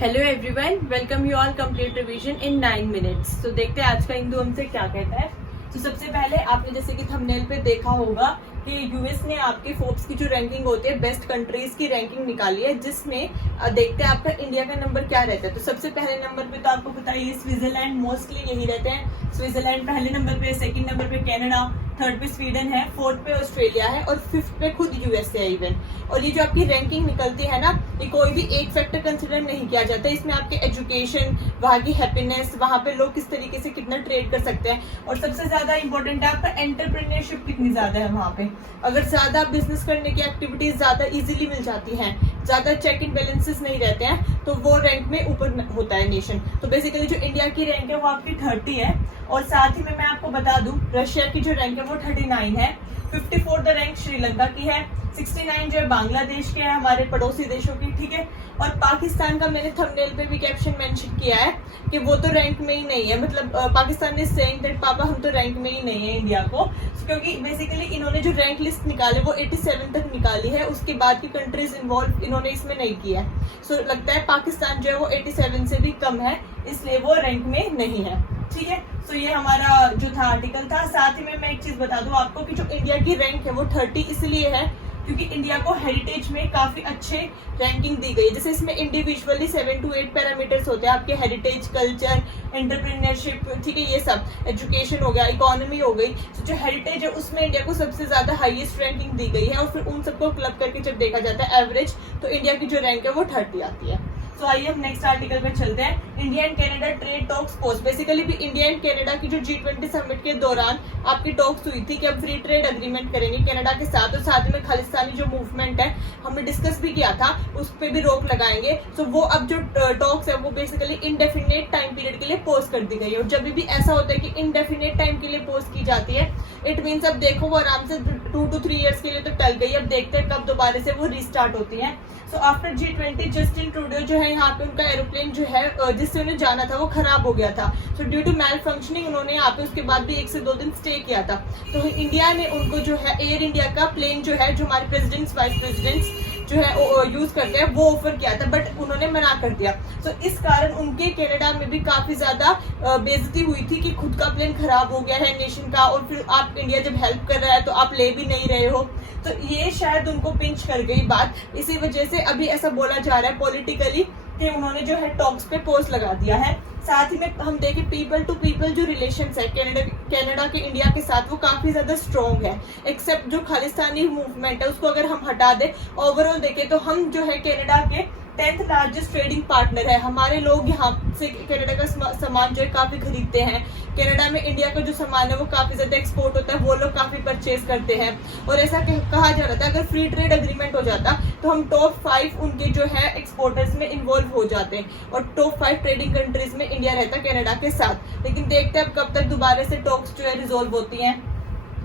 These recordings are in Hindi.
Hello everyone, welcome you all complete revision in 9 minutes. तो देखते हैं आज का हिंदू हमसे क्या कहता है। तो सबसे पहले आपने जैसे कि थंबनेल पे देखा होगा कि यूएस ने आपके फोर्ब्स की जो रैंकिंग होती है बेस्ट कंट्रीज की रैंकिंग निकाली है, जिसमें देखते हैं आपका इंडिया का नंबर क्या रहता है। तो सबसे पहले नंबर पे तो आपको पता ही है स्विट्जरलैंड, मोस्टली यही रहते हैं। स्विट्जरलैंड पहले नंबर पे, सेकंड नंबर पे कनाडा, थर्ड पे स्वीडन है, फोर्थ पे ऑस्ट्रेलिया है और फिफ्थ पे खुद यूएसए है इवन। और ये जो आपकी रैंकिंग निकलती है ना, ये कोई भी एक फैक्टर कंसिडर नहीं किया जाता। इसमें आपके एजुकेशन, वहाँ की हैप्पीनेस, वहाँ पे लोग किस तरीके से कितना ट्रेड कर सकते हैं, और सबसे ज्यादा इंपॉर्टेंट है आपका एंटरप्रेन्योरशिप कितनी ज्यादा है वहाँ पे। अगर ज्यादा बिजनेस करने की एक्टिविटीज ज्यादा इजीली मिल जाती हैं, ज्यादा चेक इन बैलेंसेस नहीं रहते हैं, तो वो रैंक में ऊपर होता है नेशन। तो बेसिकली जो इंडिया की रैंक है वो आपकी 30 है। और साथ ही में मैं आपको बता दूं, रशिया की जो रैंक है वो 39 है। 54 द रैंक श्रीलंका की है। 69 जो है बांग्लादेश के है, हमारे पड़ोसी देशों की, ठीक है। और पाकिस्तान का मैंने थंबनेल पे भी कैप्शन मेंशन किया है कि वो तो रैंक में ही नहीं है। मतलब पाकिस्तान ने सेइंग दैट पापा हम तो रैंक में ही नहीं है इंडिया को, क्योंकि बेसिकली इन्होंने जो रैंक लिस्ट निकाली वो 87 तक निकाली है। उसके बाद की कंट्रीज इन्वॉल्व इन्होंने इसमें नहीं किया है। सो लगता है पाकिस्तान जो है वो 87 से भी कम है, इसलिए वो रैंक में नहीं है, ठीक है। तो ये हमारा जो था आर्टिकल था। साथ ही में मैं एक चीज बता दूं आपको कि जो इंडिया की रैंक है वो 30 इसलिए है क्योंकि इंडिया को हेरिटेज में काफी अच्छे रैंकिंग दी गई है। जैसे इसमें इंडिविजुअली 7 to 8 पैरामीटर्स होते हैं आपके, हेरिटेज, कल्चर, एंटरप्रेन्योरशिप, ठीक है, ये सब, एजुकेशन हो गया, इकोनॉमी हो गई। तो जो हेरिटेज है उसमें इंडिया को सबसे ज्यादा हाईएस्ट रैंकिंग दी गई है। और फिर उन सबको क्लब करके जब देखा जाता है एवरेज, तो इंडिया की जो रैंक है वो 30 आती है। तो आइए हम नेक्स्ट आर्टिकल पे चलते हैं। India and Canada trade talks post. Basically भी इंडिया एंड कनाडा की जो G20 समिट के दौरान आपकी टॉक्स हुई थी कि हम फ्री ट्रेड एग्रीमेंट करेंगे कनाडा के साथ, और साथ में खालिस्तानी जो मूवमेंट है हमने डिस्कस भी किया था, उस पर भी रोक लगाएंगे। तो वो अब जो टॉक्स है वो बेसिकली इनडेफिनेट टाइम पीरियड के लिए पोस्ट कर दी गई है। और जब भी ऐसा होता है कि इनडेफिनेट टाइम के लिए पोस्ट की जाती है, इट मीन्स अब देखो वो आराम से 2 to 3 ईयर्स के लिए तो टल गई। अब देखते हैं कब दोबारा से वो रिस्टार्ट होती है। So after G20 Justin Trudeau जो है यहाँ पे उनका एरोप्लेन जो है जिससे उन्हें जाना था वो खराब हो गया था। So due to malfunctioning उन्होंने यहाँ पे उसके बाद भी 1 से 2 दिन स्टे किया था। तो इंडिया ने उनको जो है एयर इंडिया का प्लेन जो है, जो हमारे प्रेसिडेंट्स, वाइस प्रेसिडेंट्स जो है यूज करते हैं, वो ऑफर किया था, बट उन्होंने मना कर दिया। तो इस कारण उनके कनाडा में भी काफी ज्यादा बेइज्जती हुई थी कि खुद का प्लेन खराब हो गया है नेशन का, और फिर आप इंडिया जब हेल्प कर रहा है तो आप ले भी नहीं रहे हो। तो ये शायद उनको पिंच कर गई बात, इसी वजह से अभी ऐसा बोला जा रहा है पॉलिटिकली कि उन्होंने जो है टॉक्स पे पोस्ट लगा दिया है। साथ ही में हम देखें पीपल टू पीपल जो रिलेशंस है कनाडा के इंडिया के साथ, वो काफी ज्यादा स्ट्रॉन्ग है। एक्सेप्ट जो खालिस्तानी मूवमेंट है उसको अगर हम हटा दे, ओवरऑल देखें तो हम जो है कनाडा के 10th लार्जेस्ट ट्रेडिंग पार्टनर है। हमारे लोग यहाँ से कनाडा का सामान जो है काफी खरीदते हैं। कनाडा में इंडिया का जो सामान है वो काफी ज्यादा एक्सपोर्ट होता है, वो लोग काफी परचेज करते हैं। और ऐसा कहा जा रहा था अगर फ्री ट्रेड एग्रीमेंट हो जाता तो हम टॉप 5 उनके जो है एक्सपोर्टर्स में इन्वॉल्व हो जाते हैं, और टॉप 5 ट्रेडिंग कंट्रीज में इंडिया रहता कनाडा के साथ। लेकिन देखते हैं अब कब तक दोबारा से टॉक्स जो है रिजोल्व होती हैं।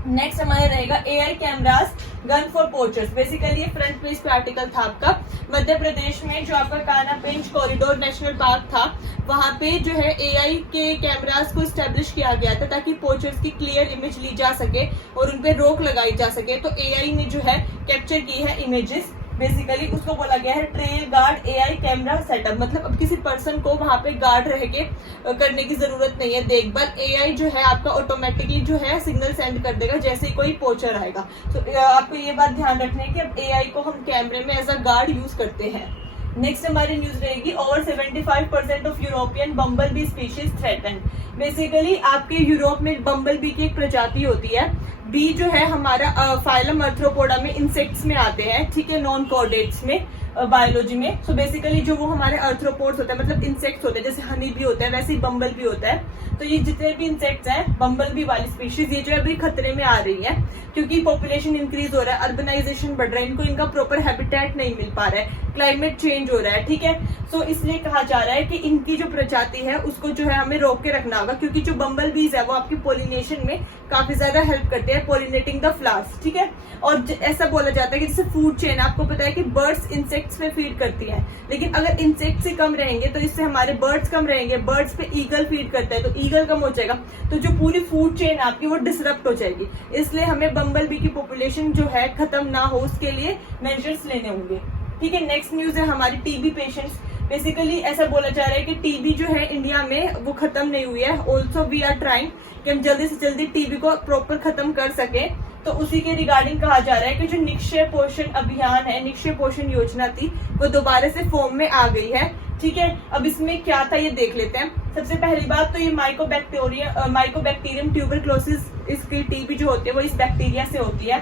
नेक्स्ट हमारा रहेगा AI cameras gun for poachers. Basically ये फ्रंट पेज पे आर्टिकल था आपका। मध्य प्रदेश में जो आपका कान्हा पेंच कॉरिडोर नेशनल पार्क था, वहां पे जो है AI के कैमरास को स्टैब्लिश किया गया था ताकि पोचर्स की क्लियर इमेज ली जा सके और उनपे रोक लगाई जा सके। तो AI ने जो है कैप्चर की है इमेजेस। बेसिकली उसको बोला गया है trail guard AI camera setup. मतलब अब किसी पर्सन को वहां पे गार्ड रह के करने की जरूरत नहीं है देखभाल। AI जो है आपका ऑटोमेटिकली जो है सिग्नल सेंड कर देगा जैसे ही कोई पोचर आएगा। तो आपको ये बात ध्यान रखनी है कि अब AI को हम कैमरे में एज अ गार्ड यूज करते हैं। नेक्स्ट हमारी न्यूज रहेगी over 75% of European bumble B species threaten. Basically आपके यूरोप में बम्बल बी की एक प्रजाति होती है। बी जो है हमारा फाइलम अर्थ्रोपोडा में इंसेक्ट्स में आते हैं, ठीक है, नॉन कॉर्डेट्स में बायोलॉजी में। सो बेसिकली जो वो हमारे अर्थ्रोपोड्स होते हैं, मतलब इंसेक्ट्स होते हैं, जैसे हनी भी होता है वैसे ही बम्बल भी होता है। तो ये जितने भी इंसेक्ट्स हैं बम्बल बी वाली स्पीशीज, ये जो है अभी खतरे में आ रही है क्योंकि पॉपुलेशन इंक्रीज हो रहा है, अर्बनाइजेशन बढ़ रहा है, इनको इनका प्रॉपर हैबिटेट नहीं मिल पा रहा है, क्लाइमेट चेंज हो रहा है, ठीक है। सो इसलिए कहा जा रहा है कि इनकी जो प्रजाति है उसको जो है हमें रोक के रखना होगा, क्योंकि जो बम्बल बीज है वो आपकी पोलिनेशन में काफी ज्यादा हेल्प करते हैं, पोलिनेटिंग द फ्लावर्स, ठीक है। और ऐसा बोला जाता है कि जैसे फूड चेन, आपको पता है कि बर्ड्स इंसेक्ट्स पे फीड करती हैं, लेकिन अगर इंसेक्ट्स ही कम रहेंगे तो इससे हमारे बर्ड्स कम रहेंगे। बर्ड्स पे ईगल फीड करता है तो ईगल कम हो जाएगा, तो जो पूरी फूड चेन आपकी वो डिसरप्ट हो जाएगी। इसलिए हमें बम्बल बी की पॉपुलेशन जो है खत्म ना हो उसके लिए मेजर्स लेने होंगे, ठीक है। नेक्स्ट न्यूज है हमारी टीबी पेशेंट्स। बेसिकली ऐसा बोला जा रहा है कि टीबी जो है इंडिया में वो खत्म नहीं हुई है। ऑल्सो वी आर ट्राइंग कि हम जल्दी से जल्दी टीबी को प्रॉपर खत्म कर सके। तो उसी के रिगार्डिंग कहा जा रहा है कि जो निक्षय पोषण अभियान है, निक्षय पोषण योजना थी, वो दोबारा से फॉर्म में आ गई है। ठीक है, अब इसमें क्या था ये देख लेते हैं। सबसे पहली बात तो ये माइकोबैक्टीरियम ट्यूबरक्लोसिस, इसकी टीबी जो होती है वो इस बैक्टीरिया से होती है।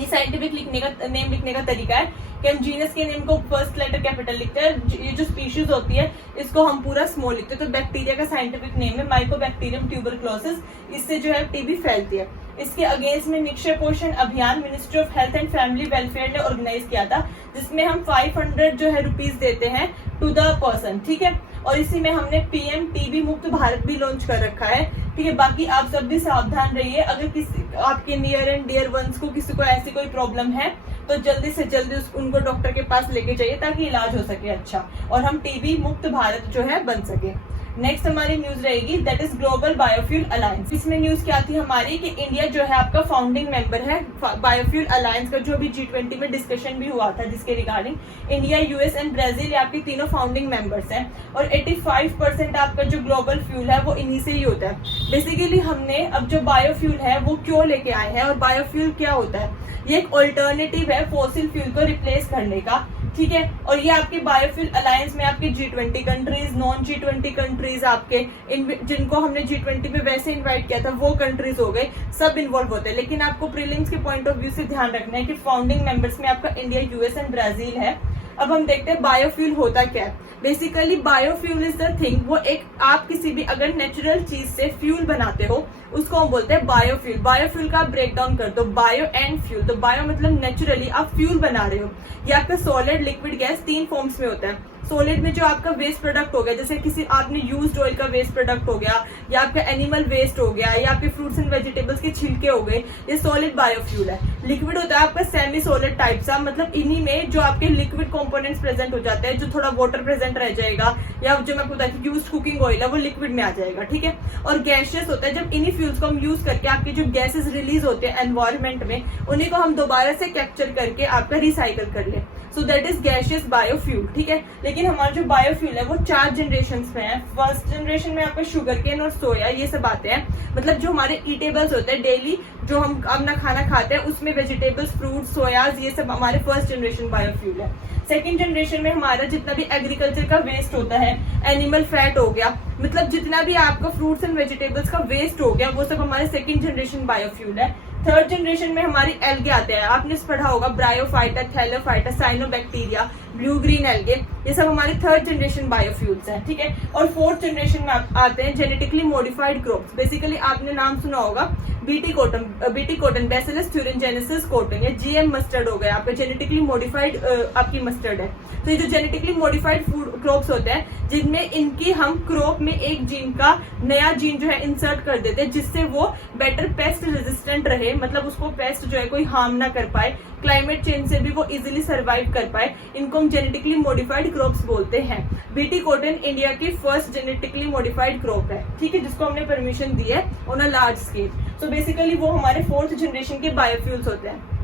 ये साइंटिफिक नेम लिखने का तरीका है कि हम जीनस के नेम को फर्स्ट लेटर कैपिटल लिखते हैं, ये जो स्पीशीज होती है इसको हम पूरा स्मॉल लिखते हैं। तो बैक्टीरिया का साइंटिफिक नेम है माइकोबैक्टीरियम ट्यूबरक्लोसिस। इससे जो है टीबी फैलती है। इसके अगेंस्ट में निक्षय पोषण अभियान ministry of health and family welfare ने ऑर्गेनाइज किया था, जिसमें हम 500 जो है रुपीज देते हैं टू द पर्सन। ठीक है, और इसी में हमने पीएम टीबी मुक्त भारत भी लॉन्च कर रखा है। ठीक है, बाकी आप सब भी सावधान रहिए। अगर किसी आपके नियर एंड डियर वंस को किसी को ऐसी कोई प्रॉब्लम है तो जल्दी से जल्दी उनको डॉक्टर के पास लेके जाइए ताकि इलाज हो सके अच्छा, और हम टीबी मुक्त भारत जो है बन सके। नेक्स्ट हमारी न्यूज रहेगी that is global biofuel alliance. इसमें न्यूज क्या थी हमारी कि इंडिया जो है आपका फाउंडिंग मेंबर है बायोफ्यूल अलायंस का, जो भी G20 में डिस्कशन भी हुआ था जिसके regarding India, US and Brazil आपके तीनों फाउंडिंग मेंबर्स हैं। और 85% आपका जो ग्लोबल फ्यूल है वो इन्हीं से ही होता है। बेसिकली हमने अब जो बायोफ्यूल है वो क्यों लेके आए हैं, और बायोफ्यूल क्या होता है, ये एक ऑल्टरनेटिव है फॉसिल फ्यूल को रिप्लेस करने का। ठीक है, और ये आपके बायोफ्यूल अलायंस में आपके G20 countries, non G20 countries, आपके जिनको हमने G20 पे वैसे इनवाइट किया था वो कंट्रीज हो गए, सब इन्वॉल्व होते हैं। लेकिन आपको प्रीलिम्स के पॉइंट ऑफ व्यू से ध्यान रखना है कि फाउंडिंग मेंबर्स में आपका इंडिया, यूएस एंड ब्राजील है। अब हम देखते हैं बायोफ्यूल होता क्या है। Basically biofuel is the thing, वो एक आप किसी भी अगर नेचुरल चीज से फ्यूल बनाते हो उसको हम बोलते हैं बायोफ्यूल। बायोफ्यूल का ब्रेक डाउन कर दो, बायो एंड फ्यूल। तो बायो मतलब नेचुरली आप फ्यूल बना रहे हो। ये आपका सॉलिड, लिक्विड, गैस 3 फॉर्म्स में होता है। सॉलिड में जो आपका वेस्ट प्रोडक्ट हो गया, जैसे किसी आपने यूज्ड ऑयल का वेस्ट प्रोडक्ट हो गया, या आपका एनिमल वेस्ट हो गया, या आपके फ्रूट्स एंड वेजिटेबल्स के छिलके हो गए, ये सॉलिड बायोफ्यूल है। लिक्विड होता है आपका सेमी सॉलिड टाइप सा, मतलब इन्हीं में जो आपके लिक्विड कंपोनेंट्स प्रेजेंट हो जाते हैं, जो थोड़ा वाटर प्रेजेंट रह जाएगा, या जो मैं बता यूज कुकिंग ऑयल है वो लिक्विड में आ जाएगा। ठीक है, और गैसियस होता है जब इन्हीं फ्यूल्स को हम यूज करके आपके जो गैसेस रिलीज होते हैं एनवायरमेंट में, उन्हीं को हम दोबारा से कैप्चर करके आपका रिसाइकल कर ले। So that is gaseous biofuel. ठीक है, लेकिन हमारा जो बायोफ्यूल है वो 4 जनरेशन में है। फर्स्ट जनरेशन में आपका शुगर केन और सोया ये सब आते हैं, मतलब जो हमारे ईटेबल्स होते हैं डेली जो हम अपना खाना खाते हैं उसमें वेजिटेबल्स, फ्रूट्स, सोयाज ये सब हमारे फर्स्ट जनरेशन बायोफ्यूल है। सेकंड जनरेशन में हमारा जितना भी एग्रीकल्चर का वेस्ट होता है, एनिमल फैट हो गया, मतलब जितना भी आपका फ्रूट्स एंड वेजिटेबल्स का वेस्ट हो गया वो सब हमारे सेकंड जनरेशन बायोफ्यूल है। थर्ड जनरेशन में हमारी एल्गे आते हैं, आपने पढ़ा होगा bryophyta, Thallophyta, cyanobacteria, blue green algae, ये सब हमारे थर्ड जनरेशन बायोफ्यूल्स हैं। ठीक है, और फोर्थ जनरेशन में आते हैं जेनेटिकली मॉडिफाइड क्रॉप्स। बेसिकली आपने नाम सुना होगा BT cotton, bacillus thuringiensis cotton, या जीएम मस्टर्ड हो गया, आपका जेनेटिकली मॉडिफाइड आपकी मस्टर्ड है। तो ये जो जेनेटिकली मॉडिफाइड फूड क्रॉप्स होते हैं जिनमें इनकी हम क्रॉप में एक जीन का नया जीन जो है इंसर्ट कर देते हैं, जिससे वो बेटर पेस्ट रेजिस्टेंट रहे, मतलब उसको पेस्ट जो है कोई हार्म ना कर पाए, क्लाइमेट चेंज से भी वो इजीली सर्वाइव कर पाए, इनको हम जेनेटिकली मॉडिफाइड क्रॉप्स बोलते हैं। बीटी कॉटन इंडिया की फर्स्ट जेनेटिकली मॉडिफाइड क्रॉप है। ठीक है, जिसको हमने परमिशन दी है ऑन अ लार्ज स्केल। तो बेसिकली वो हमारे फोर्थ जनरेशन के बायोफ्यूल्स होते हैं।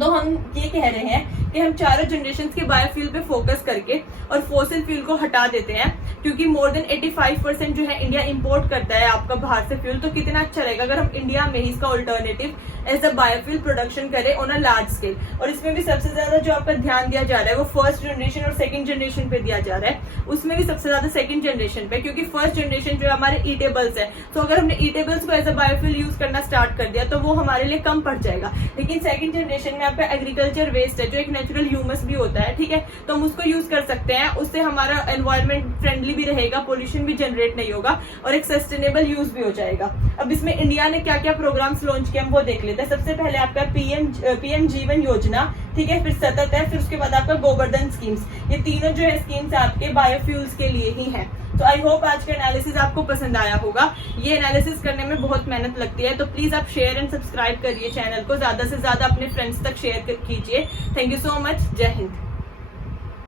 तो हम ये कह रहे हैं कि हम चारों जनरेशन के बायोफ्यूल पे फोकस करके और फॉसिल फ्यूल को हटा देते हैं, क्योंकि मोर देन 85% जो है इंडिया इंपोर्ट करता है आपका बाहर से फ्यूल। तो कितना अच्छा रहेगा अगर हम इंडिया में ही इसका alternative as a biofuel production करें ऑन अ लार्ज स्केल। और इसमें भी सबसे ज्यादा जो आपका ध्यान दिया जा रहा है वो फर्स्ट जनरेशन और सेकंड जनरेशन पे दिया जा रहा है, उसमें भी सबसे ज्यादा सेकंड जनरेशन पे, क्योंकि फर्स्ट जनरेशन जो हमारे ईटेबल्स है, तो अगर हमने ईटेबल्स को एज अ बायोफ्यूल यूज करना स्टार्ट कर दिया तो वो हमारे लिए कम पड़ जाएगा। लेकिन सेकंड जनरेशन में आपका एग्रीकल्चर वेस्ट है जो एक नेचुरल ह्यूमस भी होता है, ठीक है, तो हम उसको यूज कर सकते हैं। उससे हमारा एनवायरमेंट फ्रेंडली भी रहेगा, पोल्यूशन भी जनरेट नहीं होगा और एक सस्टेनेबल यूज भी हो जाएगा। अब इसमें इंडिया ने क्या क्या प्रोग्राम्स लॉन्च किए हम वो देख लेते हैं। सबसे पहले आपका पीएम जीवन योजना, ठीक है, फिर सतत है, फिर उसके बाद आपका गोवर्धन स्कीम्स। ये तीनों जो है स्कीम्स आपके बायोफ्यूल्स के लिए ही है। तो आई होप आज का एनालिसिस आपको पसंद आया होगा। ये एनालिसिस करने में बहुत मेहनत लगती है, तो प्लीज आप शेयर एंड सब्सक्राइब करिए चैनल को, ज्यादा से ज्यादा अपने फ्रेंड्स तक शेयर कीजिए। थैंक यू सो मच, जय हिंद।